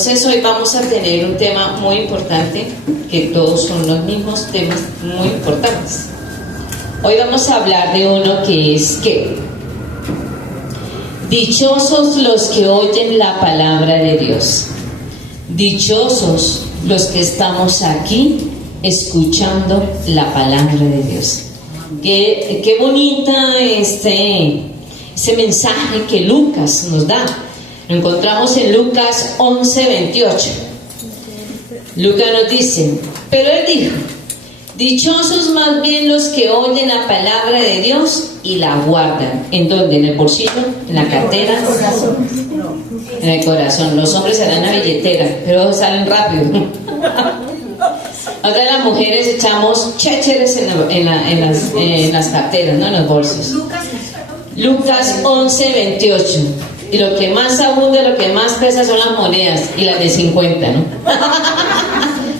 Entonces hoy vamos a tener un tema muy importante, que todos son los mismos temas muy importantes. Hoy vamos a hablar de uno que es que dichosos los que oyen la palabra de Dios. Dichosos los que estamos aquí escuchando la palabra de Dios. Qué bonita ese mensaje que Lucas nos da. Lo encontramos en Lucas 11:28. Lucas nos dice: pero él dijo, dichosos más bien los que oyen la palabra de Dios y la guardan. ¿En dónde? ¿En el bolsillo? ¿En la cartera? En el corazón. Los hombres se dan la billetera, pero salen rápido. Ahora las mujeres echamos chécheres en las carteras, no en los bolsos. Lucas 11:28. Y lo que más abunda, lo que más pesa son las monedas, y las de 50, ¿no?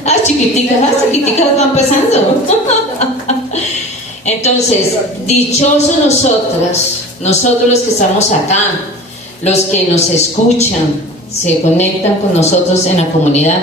Las chiquiticas van pesando. Entonces, dichosos nosotros los que estamos acá, los que nos escuchan, se conectan con nosotros en la comunidad.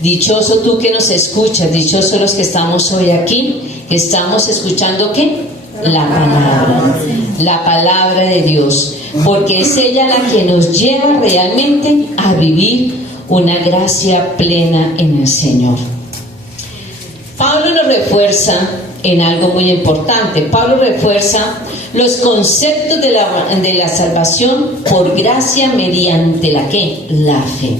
Dichoso tú que nos escuchas, dichosos los que estamos hoy aquí, que estamos escuchando ¿qué? La palabra de Dios, porque es ella la que nos lleva realmente a vivir una gracia plena en el Señor. Pablo nos refuerza en algo muy importante. Pablo refuerza los conceptos de la salvación por gracia mediante la ¿qué? La fe.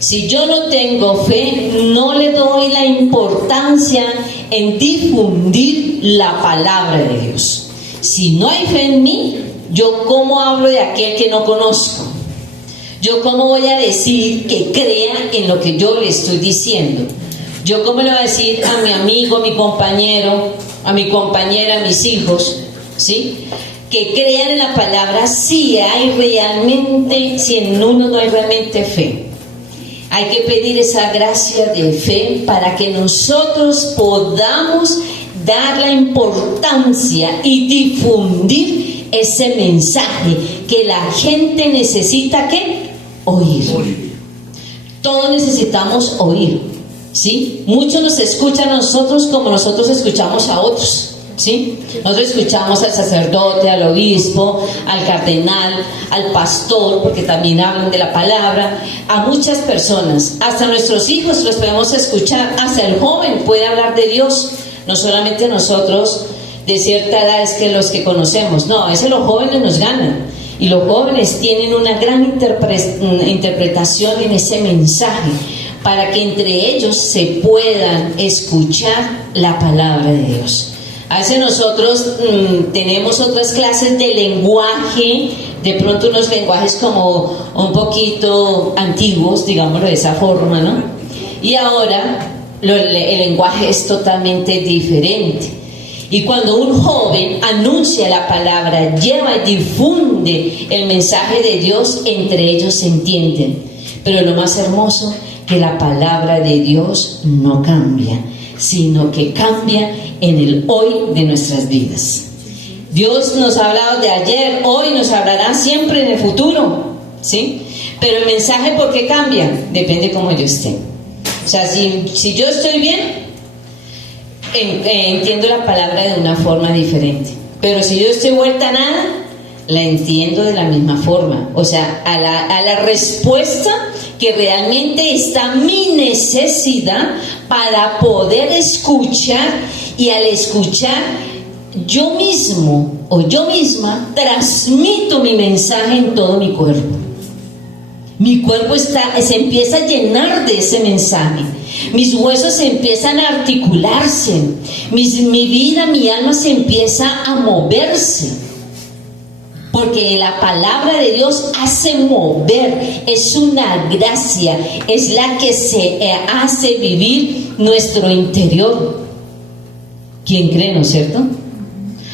Si yo no tengo fe, no le doy la importancia en difundir la palabra de Dios. Si no hay fe en mí, ¿yo cómo hablo de aquel que no conozco? ¿Yo cómo voy a decir que crea en lo que yo le estoy diciendo? ¿Yo cómo le voy a decir a mi amigo, a mi compañero, a mi compañera, a mis hijos, ¿sí?, que crean en la palabra si en uno no hay realmente fe? Hay que pedir esa gracia de fe para que nosotros podamos dar la importancia y difundir ese mensaje que la gente necesita ¿qué? Oír. Todos necesitamos oír, ¿sí? Muchos nos escuchan a nosotros como nosotros escuchamos a otros, ¿sí? Nosotros escuchamos al sacerdote, al obispo, al cardenal, al pastor, porque también hablan de la palabra, a muchas personas, hasta nuestros hijos los podemos escuchar, hasta el joven puede hablar de Dios, no solamente nosotros de cierta edad es que los que conocemos, no, a veces los jóvenes nos ganan, y los jóvenes tienen una gran interpretación en ese mensaje, para que entre ellos se puedan escuchar la palabra de Dios. A veces nosotros tenemos otras clases de lenguaje, de pronto unos lenguajes como un poquito antiguos, digámoslo de esa forma, ¿no? Y ahora el lenguaje es totalmente diferente. Y cuando un joven anuncia la palabra, lleva y difunde el mensaje de Dios, entre ellos se entienden. Pero lo más hermoso, que la palabra de Dios no cambia, sino que cambia en el hoy de nuestras vidas. Dios nos ha hablado de ayer, hoy nos hablará siempre en el futuro, ¿sí? Pero el mensaje, ¿por qué cambia? Depende de cómo yo esté. O sea, si yo estoy bien, entiendo la palabra de una forma diferente. Pero si yo estoy vuelta a nada, la entiendo de la misma forma. O sea, a la respuesta que realmente está mi necesidad para poder escuchar, y al escuchar yo mismo o yo misma transmito mi mensaje en todo mi cuerpo. Mi cuerpo se empieza a llenar de ese mensaje, mis huesos empiezan a articularse, mi vida, mi alma se empieza a moverse. Porque la palabra de Dios hace mover, es una gracia, es la que se hace vivir nuestro interior. ¿Quién cree, no es cierto?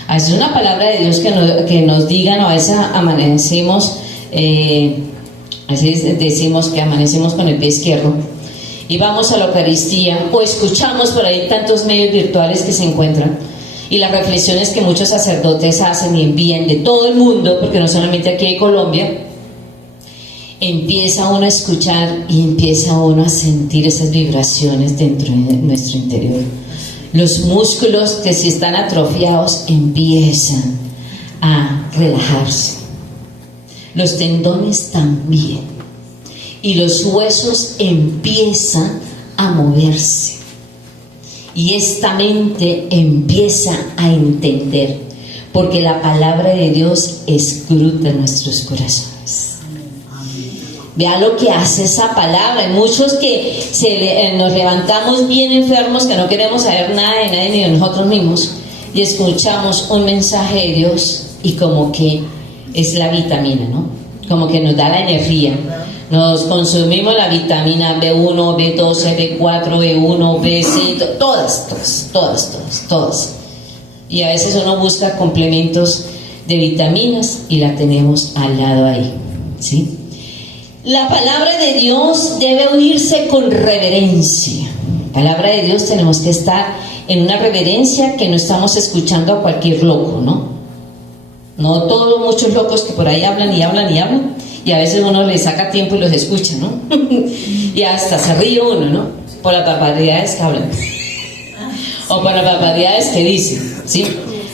A veces una palabra de Dios que nos digan, o a veces amanecemos, a veces decimos que amanecemos con el pie izquierdo y vamos a la Eucaristía, o escuchamos por ahí tantos medios virtuales que se encuentran, y las reflexiones que muchos sacerdotes hacen y envían de todo el mundo, porque no solamente aquí en Colombia, empieza uno a escuchar y empieza uno a sentir esas vibraciones dentro de nuestro interior. Los músculos que si están atrofiados empiezan a relajarse. Los tendones también. Y los huesos empiezan a moverse. Y esta mente empieza a entender. Porque la palabra de Dios escruta nuestros corazones. Vea lo que hace esa palabra. Hay muchos que nos levantamos bien enfermos, que no queremos saber nada de nadie ni de nosotros mismos, y escuchamos un mensaje de Dios y como que es la vitamina, ¿no? Como que nos da la energía. Nos consumimos la vitamina B1, B12, B4, B1, B6, todas. Y a veces uno busca complementos de vitaminas y la tenemos al lado ahí, ¿sí? La palabra de Dios debe oírse con reverencia. La palabra de Dios tenemos que estar en una reverencia, que no estamos escuchando a cualquier loco, ¿no? No todos, muchos locos que por ahí hablan y a veces uno les saca tiempo y los escucha, ¿no? Y hasta se ríe uno, ¿no? Por las barbaridades que hablan o por las barbaridades que dicen, ¿sí?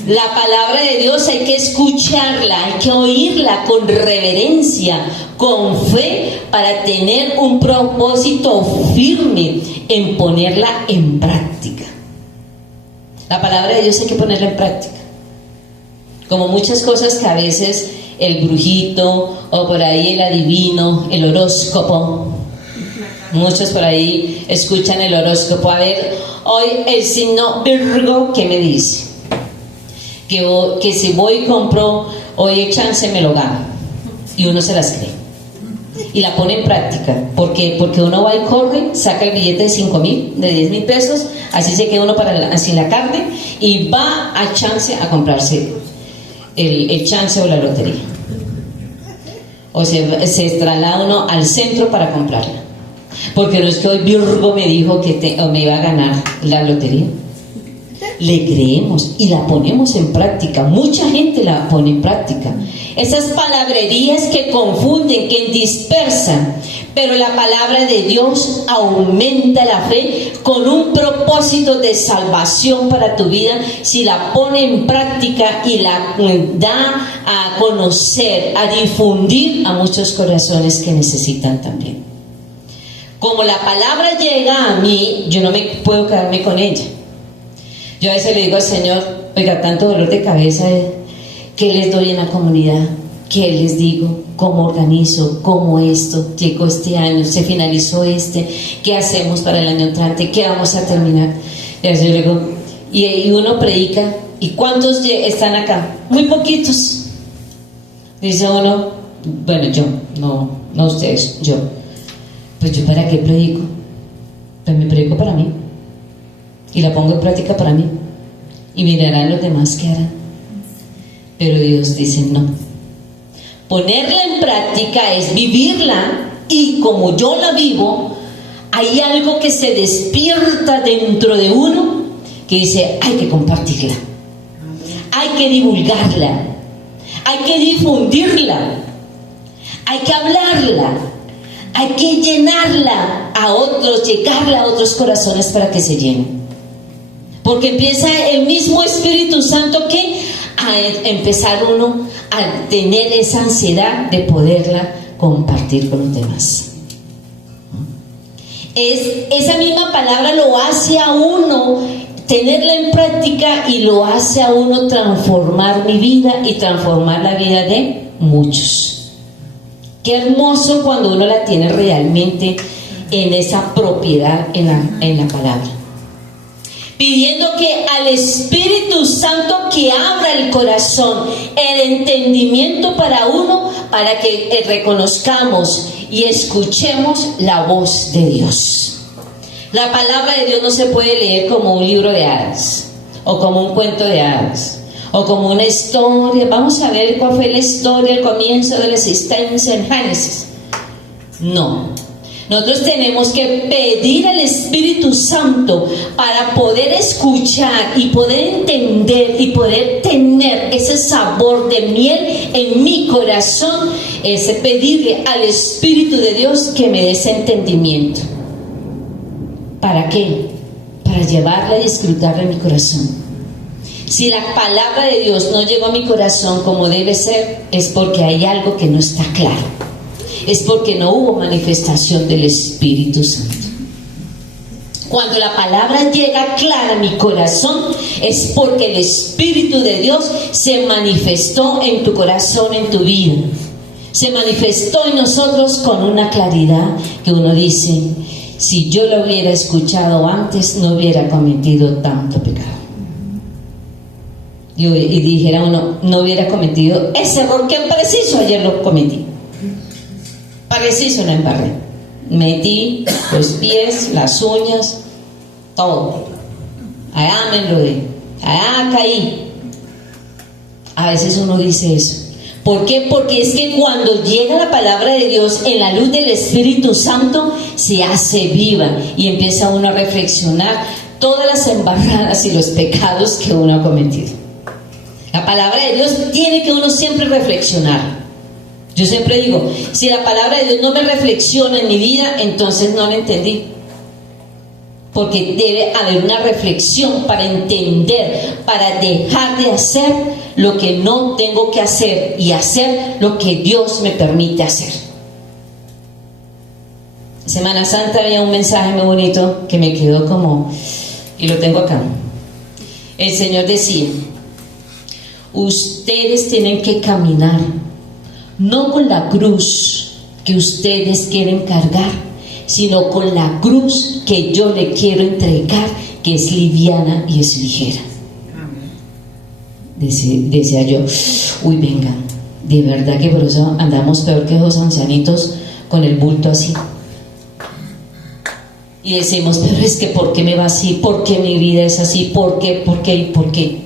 La palabra de Dios hay que escucharla, hay que oírla con reverencia, con fe, para tener un propósito firme en ponerla en práctica. La palabra de Dios hay que ponerla en práctica. Como muchas cosas que a veces el brujito o por ahí el adivino, el horóscopo, muchos por ahí escuchan el horóscopo. A ver, hoy el signo Virgo, ¿qué me dice? Que si voy y compro hoy el chance me lo gano, y uno se las cree y la pone en práctica. Porque uno va y corre, saca el billete de 5,000, de 10,000 pesos, así se queda uno así la carne, y va a chance a comprarse el chance o la lotería, o se traslada uno al centro para comprarla, porque no es que hoy Virgo me dijo que me iba a ganar la lotería. Le creemos y la ponemos en práctica. Mucha gente la pone en práctica. Esas palabrerías que confunden, que dispersan, pero la palabra de Dios aumenta la fe con un propósito de salvación para tu vida, si la pone en práctica y la da a conocer, a difundir a muchos corazones que necesitan también. Como la palabra llega a mí, yo no me puedo quedarme con ella. Yo a veces le digo al Señor, oiga, tanto dolor de cabeza, ¿qué les doy en la comunidad? ¿Qué les digo? ¿Cómo organizo? ¿Cómo esto? Llegó este año, se finalizó ¿qué hacemos para el año entrante? ¿Qué vamos a terminar? Y a veces yo le digo, y uno predica, ¿y cuántos están acá? Muy poquitos. Dice uno, bueno, yo, no ustedes, yo. Pues yo, ¿para qué predico? Pues me predico para mí. Y la pongo en práctica para mí, y mirarán los demás que harán. Pero Dios dice no. Ponerla en práctica es vivirla, y como yo la vivo, hay algo que se despierta dentro de uno que dice, hay que compartirla, hay que divulgarla, hay que difundirla, hay que hablarla, hay que llenarla a otros, llegarla a otros corazones para que se llenen. Porque empieza el mismo Espíritu Santo que a empezar uno a tener esa ansiedad de poderla compartir con los demás. Esa misma palabra lo hace a uno tenerla en práctica, y lo hace a uno transformar mi vida y transformar la vida de muchos. Qué hermoso cuando uno la tiene realmente en esa propiedad en la palabra. Pidiendo que al Espíritu Santo que abra el corazón, el entendimiento para uno, para que reconozcamos y escuchemos la voz de Dios. La palabra de Dios no se puede leer como un libro de hadas, o como un cuento de hadas, o como una historia. Vamos a ver cuál fue la historia, el comienzo de la existencia en Génesis. No. Nosotros tenemos que pedir al Espíritu Santo para poder escuchar y poder entender y poder tener ese sabor de miel en mi corazón. Es pedirle al Espíritu de Dios que me dé ese entendimiento. ¿Para qué? Para llevarla y disfrutarla en mi corazón. Si la palabra de Dios no llegó a mi corazón como debe ser, es porque hay algo que no está claro. Es porque no hubo manifestación del Espíritu Santo. Cuando la palabra llega clara a mi corazón, es porque el Espíritu de Dios se manifestó en tu corazón, en tu vida. Se manifestó en nosotros con una claridad que uno dice, si yo lo hubiera escuchado antes, no hubiera cometido tanto pecado. Y dijera uno, no hubiera cometido ese error que preciso ayer lo cometí. Preciso la embarré. Metí los pies, las uñas, todo. Allá me enredé, allá caí. A veces uno dice eso. ¿Por qué? Porque es que cuando llega la palabra de Dios en la luz del Espíritu Santo, se hace viva y empieza uno a reflexionar todas las embarradas y los pecados que uno ha cometido. La palabra de Dios tiene que uno siempre reflexionar. Yo siempre digo, si la palabra de Dios no me reflexiona en mi vida, entonces no la entendí. Porque debe haber una reflexión para entender, para dejar de hacer lo que no tengo que hacer y hacer lo que Dios me permite hacer. Semana Santa había un mensaje muy bonito que me quedó como, y lo tengo acá. El Señor decía, ustedes tienen que caminar no con la cruz que ustedes quieren cargar, sino con la cruz que yo le quiero entregar, que es liviana y es ligera. Decía yo, uy, venga, de verdad que por eso andamos peor que esos ancianitos con el bulto así. Y decimos, pero es que ¿por qué me va así? ¿Por qué mi vida es así? ¿Por qué? ¿Por qué? ¿Y por qué?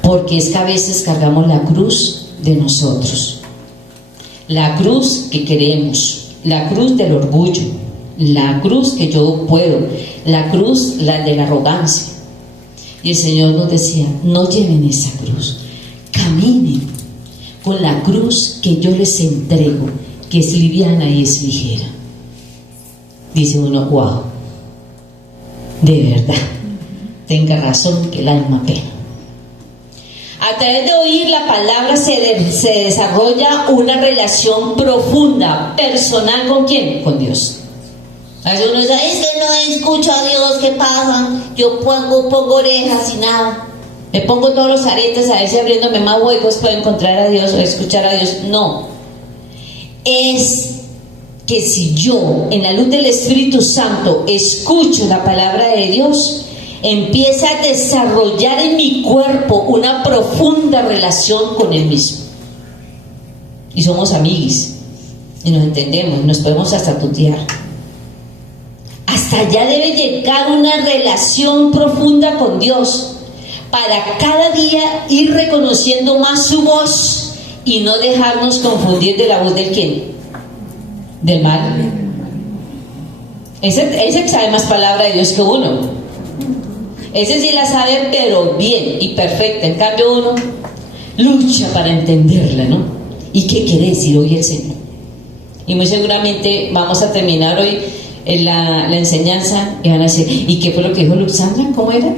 Porque es que a veces cargamos la cruz de nosotros, la cruz que queremos, la cruz del orgullo, la cruz que yo puedo, la cruz la de la arrogancia. Y el Señor nos decía, no lleven esa cruz, caminen con la cruz que yo les entrego, que es liviana y es ligera. Dice uno, wow, de verdad, tenga razón que el alma pena. A través de oír la palabra se desarrolla una relación profunda, personal, ¿con quién? Con Dios. A veces uno dice, es que no escucho a Dios, ¿qué pasa? Yo pongo orejas y nada. Me pongo todos los aretes a ver si abriéndome más huecos puedo encontrar a Dios o escuchar a Dios. No. Es que si yo, en la luz del Espíritu Santo, escucho la palabra de Dios, empieza a desarrollar en mi cuerpo una profunda relación con Él mismo. Y somos amiguis, y nos entendemos, nos podemos hasta tutear. Hasta allá debe llegar una relación profunda con Dios, para cada día ir reconociendo más su voz y no dejarnos confundir de la voz del ¿quién? Del mal. Ese que sabe más palabra de Dios que uno. Ese sí la sabe, pero bien y perfecta. En cambio uno lucha para entenderla, ¿no? ¿Y qué quiere decir hoy el Señor? Y muy seguramente vamos a terminar hoy la enseñanza y van a decir, ¿y qué fue lo que dijo Luxandra? ¿Cómo era?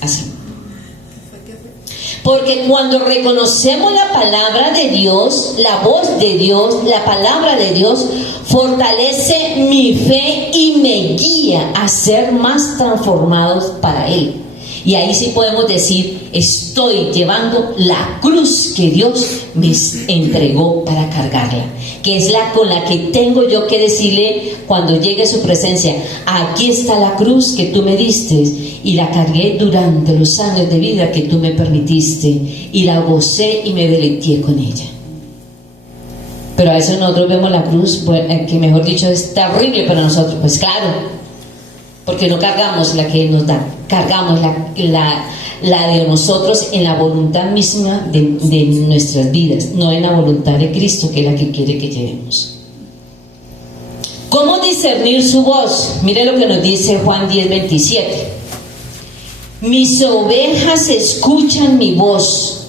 Así. Porque cuando reconocemos la palabra de Dios, la voz de Dios, la palabra de Dios, fortalece mi fe y me guía a ser más transformados para Él. Y ahí sí podemos decir, estoy llevando la cruz que Dios me entregó para cargarla, que es la con la que tengo yo que decirle cuando llegue a su presencia, aquí está la cruz que tú me diste y la cargué durante los años de vida que tú me permitiste y la gocé y me deleité con ella. Pero a veces nosotros vemos la cruz, que mejor dicho es terrible para nosotros, pues claro, porque no cargamos la que Él nos da, cargamos la de nosotros en la voluntad misma de nuestras vidas, no en la voluntad de Cristo, que es la que quiere que llevemos. discernir su voz. Mire lo que nos dice Juan 10:27. Mis ovejas escuchan mi voz.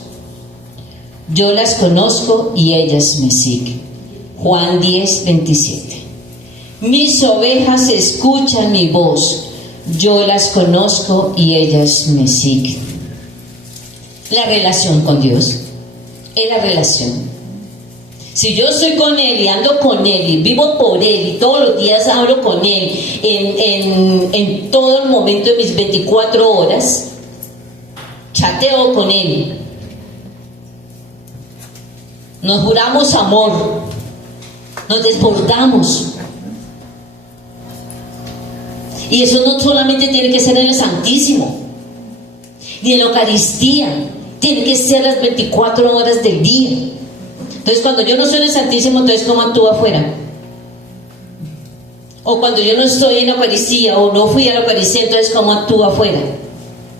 Yo las conozco y ellas me siguen. Juan 10:27. Mis ovejas escuchan mi voz. Yo las conozco y ellas me siguen. La relación con Dios es la relación. Si yo estoy con Él y ando con Él y vivo por Él y todos los días hablo con Él en todo el momento de mis 24 horas, chateo con Él, nos juramos amor, nos desbordamos. Y eso no solamente tiene que ser en el Santísimo, ni en la Eucaristía, tiene que ser las 24 horas del día. Entonces, cuando yo no soy en el Santísimo, entonces ¿cómo actúo afuera? O cuando yo no estoy en la Eucaristía o no fui a la Eucaristía, entonces ¿cómo actúo afuera?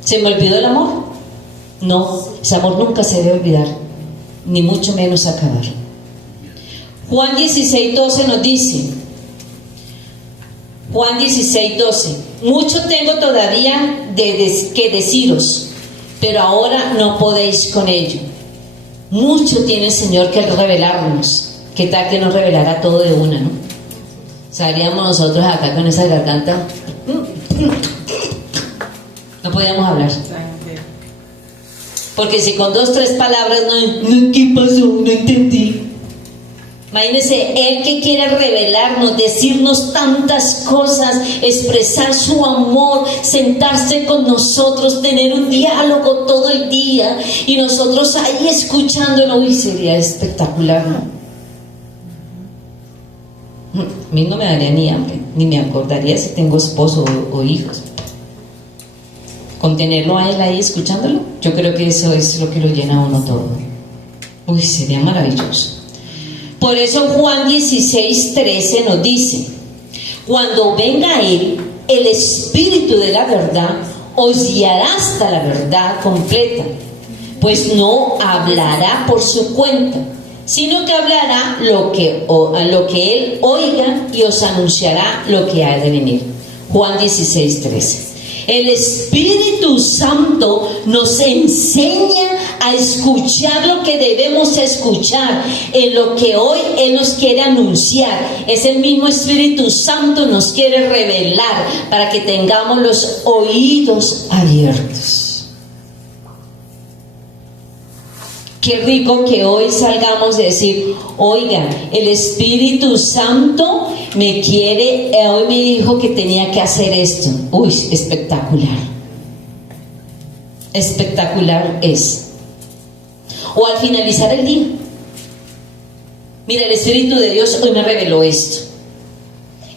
¿Se me olvidó el amor? No, ese amor nunca se debe olvidar, ni mucho menos acabar. Juan 16:12 nos dice, Juan 16:12, mucho tengo todavía que deciros, pero ahora no podéis con ello. Mucho tiene el Señor que revelarnos. ¿Qué tal que nos revelara todo de una, no? Sabríamos nosotros acá con esa garganta, no podíamos hablar. Porque si con 2, 3 palabras no, ¿qué pasó? No entendí. Imagínense, Él que quiere revelarnos, decirnos tantas cosas, expresar su amor, sentarse con nosotros, tener un diálogo todo el día y nosotros ahí escuchándolo. Uy, sería espectacular, ¿no? A mí no me daría ni hambre, ni me acordaría si tengo esposo o hijos. Con tenerlo a Él ahí escuchándolo, yo creo que eso es lo que lo llena a uno todo. Uy, sería maravilloso. Por eso Juan 16:13 nos dice, cuando venga Él, el Espíritu de la verdad, os guiará hasta la verdad completa, pues no hablará por su cuenta, sino que hablará lo que Él oiga y os anunciará lo que ha de venir. Juan 16:13. El Espíritu Santo nos enseña a escuchar lo que debemos escuchar, en lo que hoy Él nos quiere anunciar. Es el mismo Espíritu Santo nos quiere revelar para que tengamos los oídos abiertos. Qué rico que hoy salgamos de decir, oiga, el Espíritu Santo me quiere, hoy me dijo que tenía que hacer esto. Uy, espectacular. Espectacular es. O al finalizar el día, mira, el Espíritu de Dios hoy me reveló esto.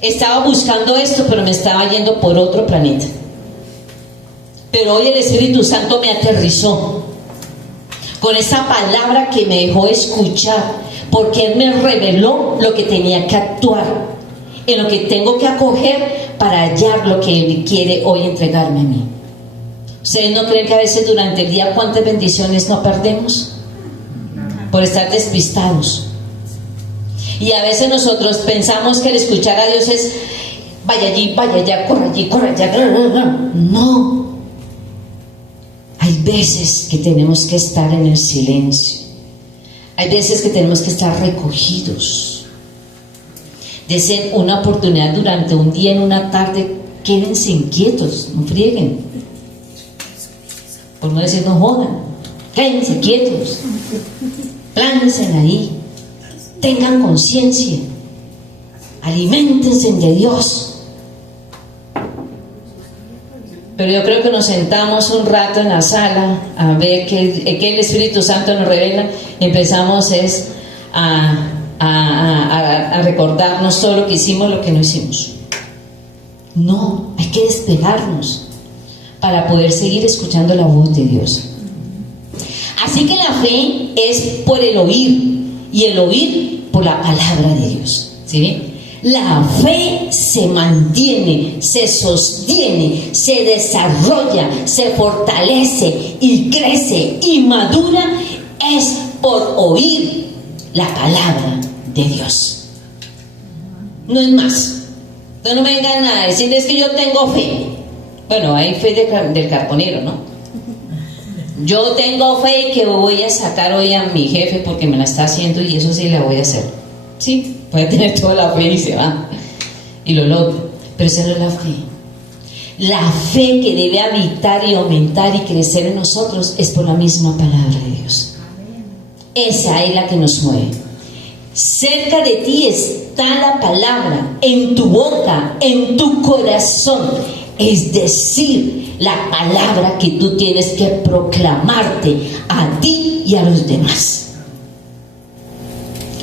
Estaba buscando esto, pero me estaba yendo por otro planeta. Pero hoy el Espíritu Santo me aterrizó con esa palabra que me dejó escuchar, porque Él me reveló lo que tenía que actuar, en lo que tengo que acoger para hallar lo que Él quiere hoy entregarme a mí. ¿Ustedes no creen que a veces durante el día cuántas bendiciones no perdemos? Por estar despistados. Y a veces nosotros pensamos que el escuchar a Dios es vaya allí, vaya allá, corre allí, corre allá. No. Hay veces que tenemos que estar en el silencio. Hay veces que tenemos que estar recogidos. Desen una oportunidad durante un día, en una tarde, quédense inquietos, no frieguen. Por no decir no jodan, quédense quietos. Plánense ahí. Tengan conciencia. Aliméntense de Dios. Pero yo creo que nos sentamos un rato en la sala a ver que el Espíritu Santo nos revela y empezamos a recordarnos todo lo que hicimos, lo que no hicimos. No, hay que despegarnos para poder seguir escuchando la voz de Dios. Así que la fe es por el oír y el oír por la palabra de Dios. ¿Sí ven? La fe se mantiene, se sostiene, se desarrolla, se fortalece y crece y madura es por oír la palabra de Dios. No es más. Entonces no me vengan a decir, es que yo tengo fe. Bueno, hay fe del carbonero, ¿no? Yo tengo fe que voy a sacar hoy a mi jefe porque me la está haciendo y eso sí la voy a hacer. Sí, puede tener toda la fe y se va. Y lo logra. Pero esa no es la fe. La fe que debe habitar y aumentar y crecer en nosotros es por la misma palabra de Dios. Esa es la que nos mueve. Cerca de ti está la palabra, en tu boca, en tu corazón. Es decir, la palabra que tú tienes que proclamarte a ti y a los demás.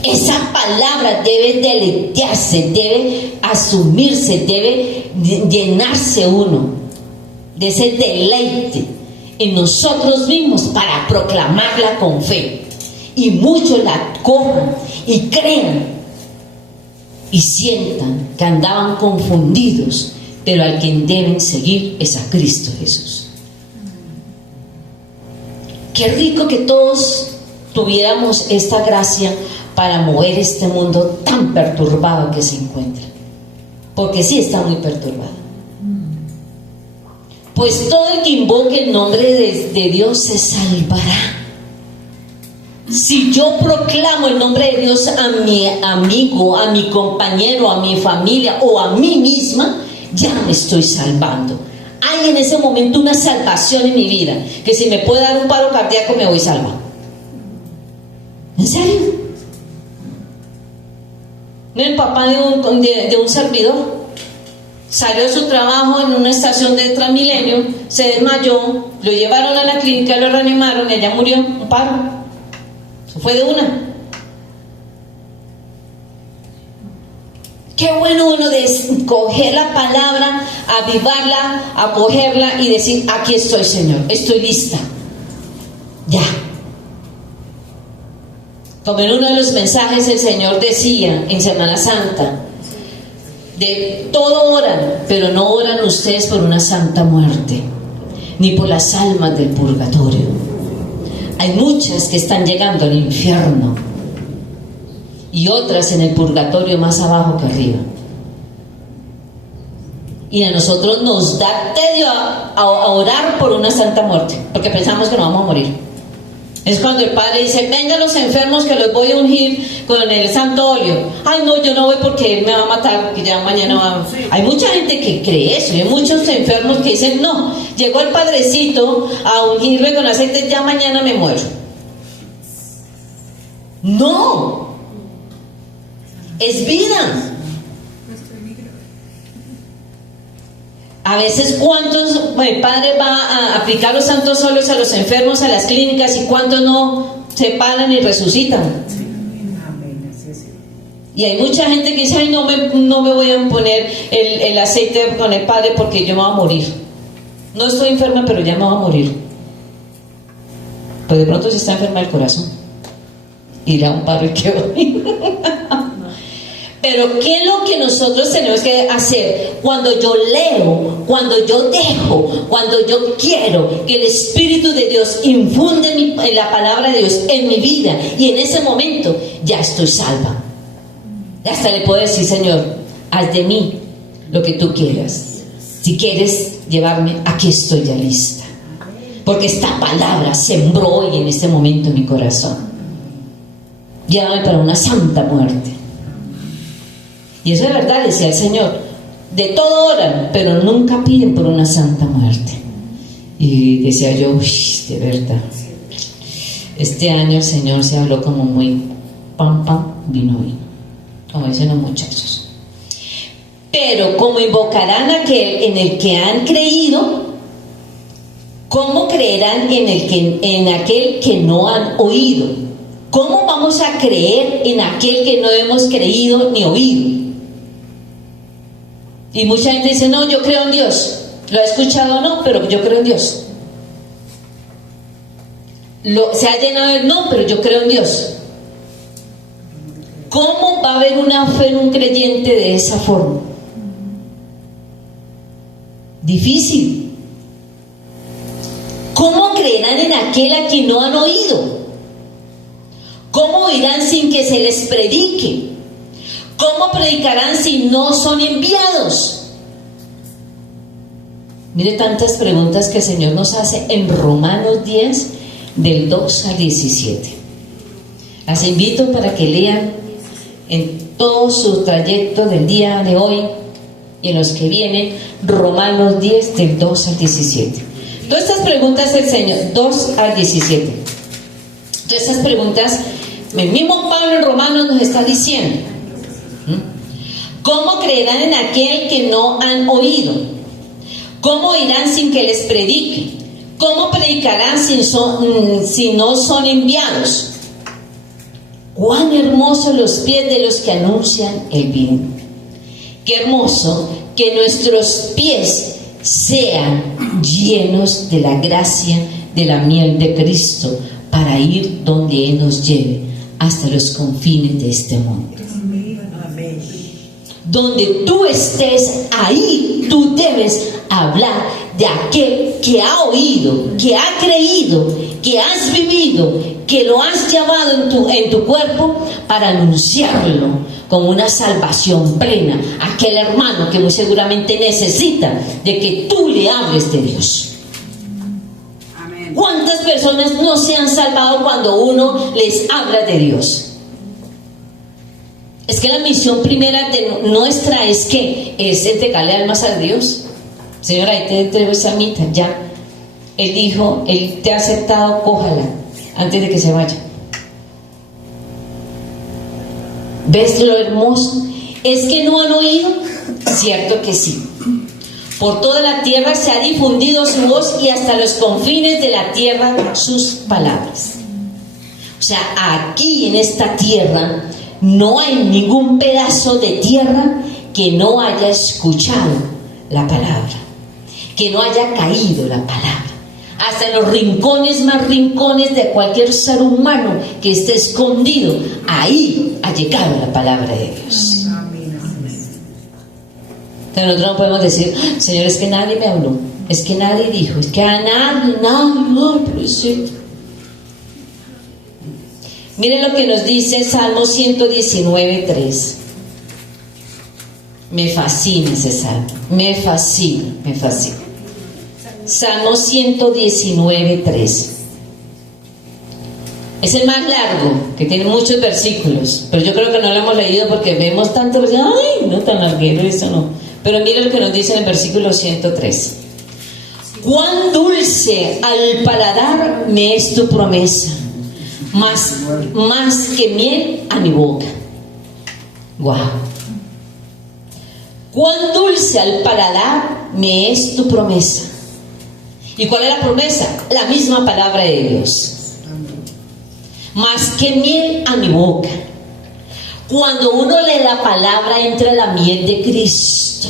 Esa palabra debe deleitearse, debe asumirse, debe llenarse uno de ese deleite en nosotros mismos para proclamarla con fe. Y muchos la cojan y crean y sientan que andaban confundidos, pero al quien deben seguir es a Cristo Jesús. Qué rico que todos tuviéramos esta gracia para mover este mundo tan perturbado que se encuentra, porque sí está muy perturbado. Pues todo el que invoque el nombre de Dios se salvará. Si yo proclamo el nombre de Dios a mi amigo, a mi compañero, a mi familia o a mí misma, ya me estoy salvando. Hay en ese momento una salvación en mi vida, que si me puede dar un paro cardíaco me voy salva. ¿En serio? El papá de un servidor salió de su trabajo en una estación de Transmilenio, se desmayó, lo llevaron a la clínica, lo reanimaron y ella murió, un paro. Se fue de una. Qué bueno uno de coger la palabra, avivarla, acogerla y decir, aquí estoy, Señor, estoy lista. Ya. Como en uno de los mensajes el Señor decía en Semana Santa, de todo oran, pero no oran ustedes por una santa muerte, ni por las almas del purgatorio. Hay muchas que están llegando al infierno y otras en el purgatorio más abajo que arriba. Y a nosotros nos da tedio a orar por una santa muerte, porque pensamos que no vamos a morir. Es cuando el Padre dice, vengan los enfermos que los voy a ungir con el santo óleo. Ay no, yo no voy porque él me va a matar, porque ya mañana va. Hay mucha gente que cree eso, y hay muchos enfermos que dicen, no, llegó el Padrecito a ungirme con aceite, ya mañana me muero. No, es vida. A veces cuántos, el Padre va a aplicar los santos óleos a los enfermos, a las clínicas, y cuántos no se paran y resucitan. Y hay mucha gente que dice, ay, no me voy a poner el aceite con el Padre porque yo me voy a morir. No estoy enferma, pero ya me voy a morir. Pues de pronto se está enferma el corazón. Y le da un paro y quedó. Pero ¿qué es lo que nosotros tenemos que hacer? Cuando yo leo, cuando yo dejo, cuando yo quiero que el Espíritu de Dios infunde en la palabra de Dios en mi vida, y en ese momento ya estoy salva. Hasta le puedo decir, Señor, haz de mí lo que tú quieras. Si quieres llevarme, aquí estoy ya lista. Porque esta palabra sembró hoy en este momento en mi corazón. Llévame para una santa muerte. Y eso es verdad, decía el Señor. De todo oran, pero nunca piden por una santa muerte. Y decía yo, uy, de verdad. Este año el Señor se habló como muy pam, pam, vino, como dicen los muchachos. Pero como invocarán aquel en el que han creído, ¿cómo creerán en aquel que no han oído? ¿Cómo vamos a creer en aquel que no hemos creído ni oído? Y mucha gente dice, no, yo creo en Dios. ¿Lo ha escuchado o no? Pero yo creo en Dios. Se ha llenado de no, pero yo creo en Dios. ¿Cómo va a haber una fe en un creyente de esa forma? Difícil. ¿Cómo creerán en aquel a quien no han oído? ¿Cómo oirán sin que se les predique? ¿Cómo predicarán si no son enviados? Mire tantas preguntas que el Señor nos hace en Romanos 10, del 2 al 17. Las invito para que lean en todo su trayecto del día de hoy y en los que vienen, Romanos 10, del 2 al 17. Todas estas preguntas el Señor, 2 al 17. Todas estas preguntas, el mismo Pablo en Romanos nos está diciendo. ¿Cómo creerán en aquel que no han oído? ¿Cómo oirán sin que les predique? ¿Cómo predicarán si no son enviados? Cuán hermosos los pies de los que anuncian el bien. Qué hermoso que nuestros pies sean llenos de la gracia de la miel de Cristo para ir donde Él nos lleve, hasta los confines de este mundo. Amén. Donde tú estés, ahí tú debes hablar de aquel que ha oído, que ha creído, que has vivido, que lo has llevado en tu cuerpo para anunciarlo como una salvación plena a aquel hermano que muy seguramente necesita de que tú le hables de Dios. Amén. ¿Cuántas personas no se han salvado cuando uno les habla de Dios? Es que la misión primera de nuestra es que es entregarle almas a Dios. Señor, ahí te entrego esa mitad, ya. Él dijo, Él te ha aceptado, cójala antes de que se vaya. ¿Ves lo hermoso? ¿Es que no han oído? Cierto que sí. Por toda la tierra se ha difundido su voz y hasta los confines de la tierra sus palabras. O sea, aquí en esta tierra no hay ningún pedazo de tierra que no haya escuchado la palabra, que no haya caído la palabra. Hasta en los rincones más rincones de cualquier ser humano que esté escondido, ahí ha llegado la palabra de Dios. Entonces nosotros no podemos decir, Señor, es que nadie me habló, es que nadie dijo, es que a nadie, pero es cierto. Miren lo que nos dice Salmo 119:3. Me fascina ese salmo, me fascina. Salmo 119:3. Es el más largo, que tiene muchos versículos, pero yo creo que no lo hemos leído porque vemos tanto, ay, no tan larguero, eso no. Pero mira lo que nos dice en el versículo 103. Cuán dulce al paladar me es tu promesa, más que miel a mi boca. Wow. Cuán dulce al paladar me es tu promesa. ¿Y cuál es la promesa? La misma palabra de Dios. Más que miel a mi boca. Cuando uno lee la palabra, entra la miel de Cristo.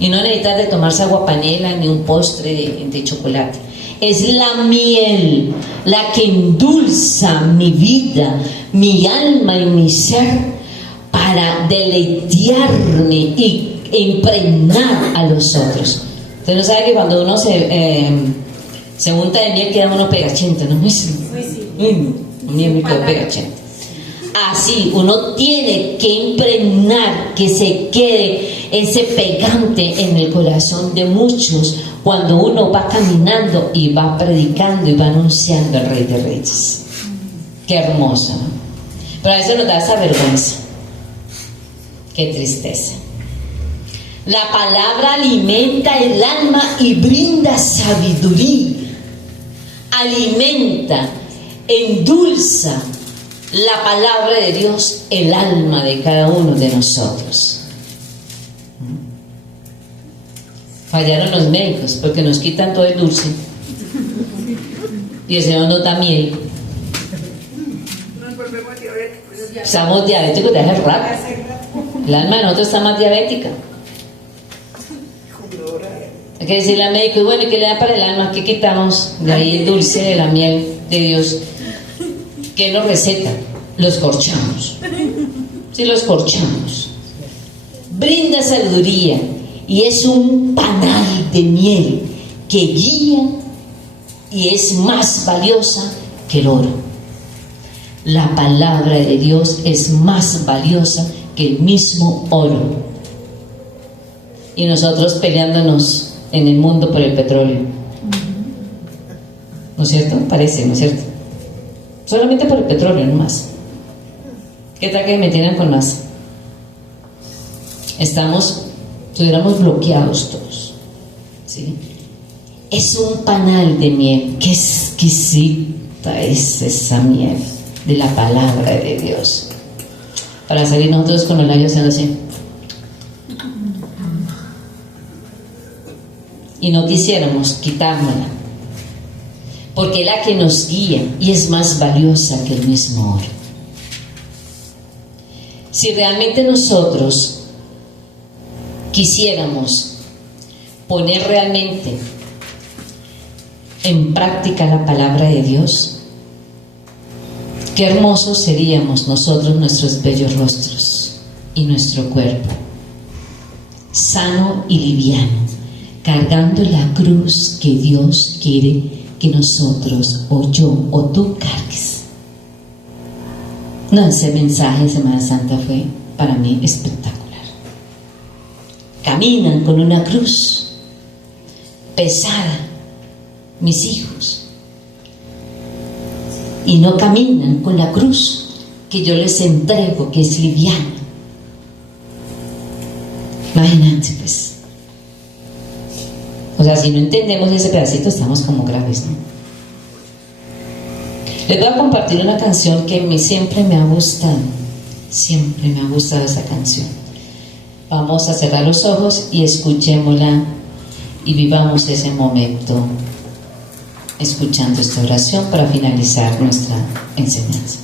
Y no necesitas de tomarse agua panela ni un postre de chocolate. Es la miel la que endulza mi vida, mi alma y mi ser, para deleitearme y impregnar a los otros. Usted no sabe que cuando uno se unta de miel queda uno pegachento, ¿no? Muy pegachento. Así uno tiene que impregnar, que se quede ese pegante en el corazón de muchos cuando uno va caminando y va predicando y va anunciando al Rey de Reyes. Qué hermoso, ¿no? Pero a veces nos da esa vergüenza. Qué tristeza. La palabra alimenta el alma y brinda sabiduría. Alimenta, endulza la palabra de Dios el alma de cada uno de nosotros. Fallaron los médicos porque nos quitan todo el dulce y el Señor nos da miel. Estamos diabéticos de hace rato. El alma de nosotros está más diabética. Hay que decirle al médico, bueno, ¿y qué le da para el alma? ¿Qué quitamos? De ahí el dulce de la miel de Dios. ¿Qué nos receta? Los corchamos. Sí, los corchamos. Brinda sabiduría y es un panal de miel que guía y es más valiosa que el oro. La palabra de Dios es más valiosa que el mismo oro. Y nosotros peleándonos en el mundo por el petróleo. ¿No es cierto? Parece, ¿no es cierto? Solamente por el petróleo, no más. ¿Qué tal que me tienen con más? Estuviéramos bloqueados todos, ¿sí? Es un panal de miel. Qué exquisita es esa miel de la palabra de Dios. Para salir nosotros con el labio haciendo así. Y no quisiéramos quitárnosla, porque es la que nos guía y es más valiosa que el mismo oro. Si realmente nosotros quisiéramos poner realmente en práctica la palabra de Dios, qué hermosos seríamos nosotros, nuestros bellos rostros y nuestro cuerpo, sano y liviano, cargando la cruz que Dios quiere que nosotros, o yo, o tú cargues. No, ese mensaje de Semana Santa fue para mí espectacular. Caminan con una cruz pesada mis hijos y no caminan con la cruz que yo les entrego, que es liviana. Imagínate, pues. O sea, si no entendemos ese pedacito, estamos como graves, ¿no? Les voy a compartir una canción que siempre me ha gustado esa canción. Vamos a cerrar los ojos y escuchémosla y vivamos ese momento escuchando esta oración para finalizar nuestra enseñanza.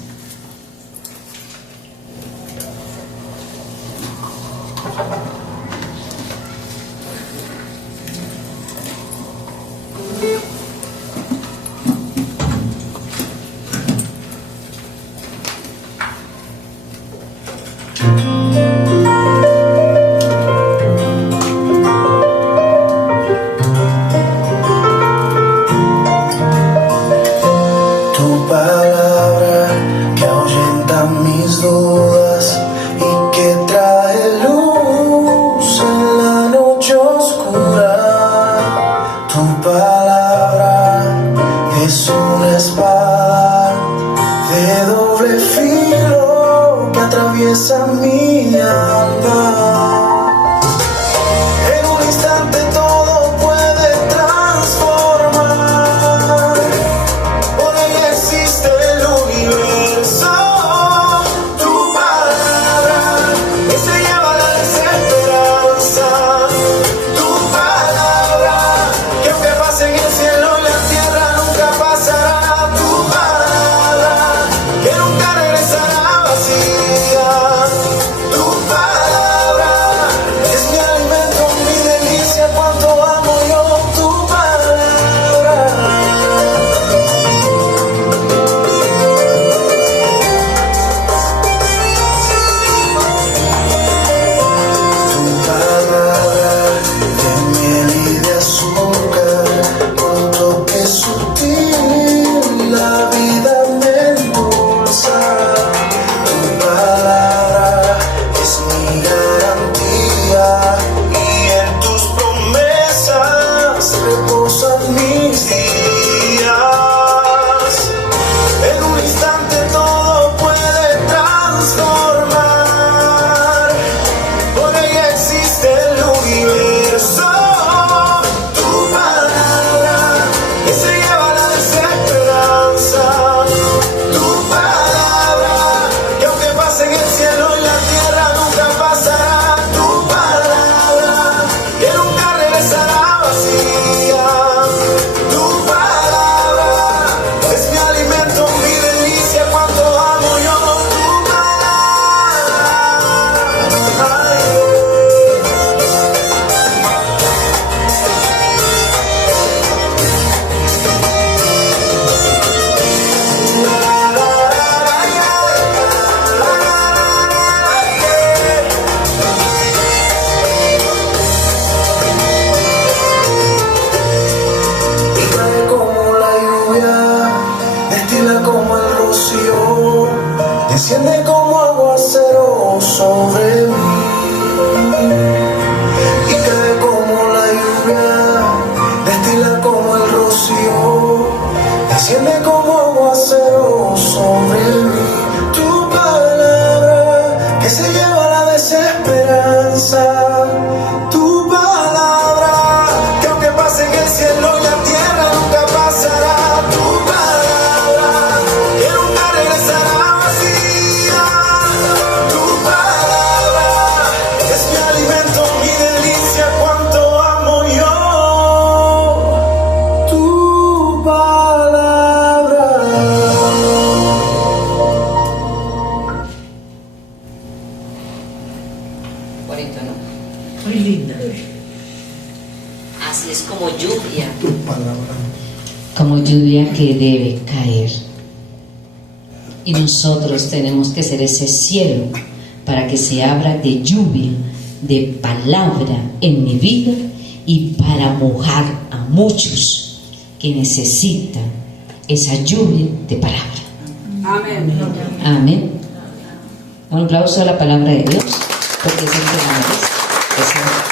desciende como aguacero sobre mí. Tu palabra que se lleva la desesperanza. Tu palabra que aunque pase en el cielo y la tierra nunca pasará. Tu palabra que nunca regresará vacía. Tu palabra es mi alimento, mi delicia, cuánto amo yo. Tu palabra. Bonito, ¿no? Muy linda. Así es como lluvia, Tu palabra. como lluvia que debe caer. Y nosotros tenemos que ser ese cielo para que se abra de lluvia, de palabra en mi vida y para mojar a muchos que necesitan esa lluvia de palabra. Amén. Amén. Un aplauso a la palabra de Dios, porque es el que la merece.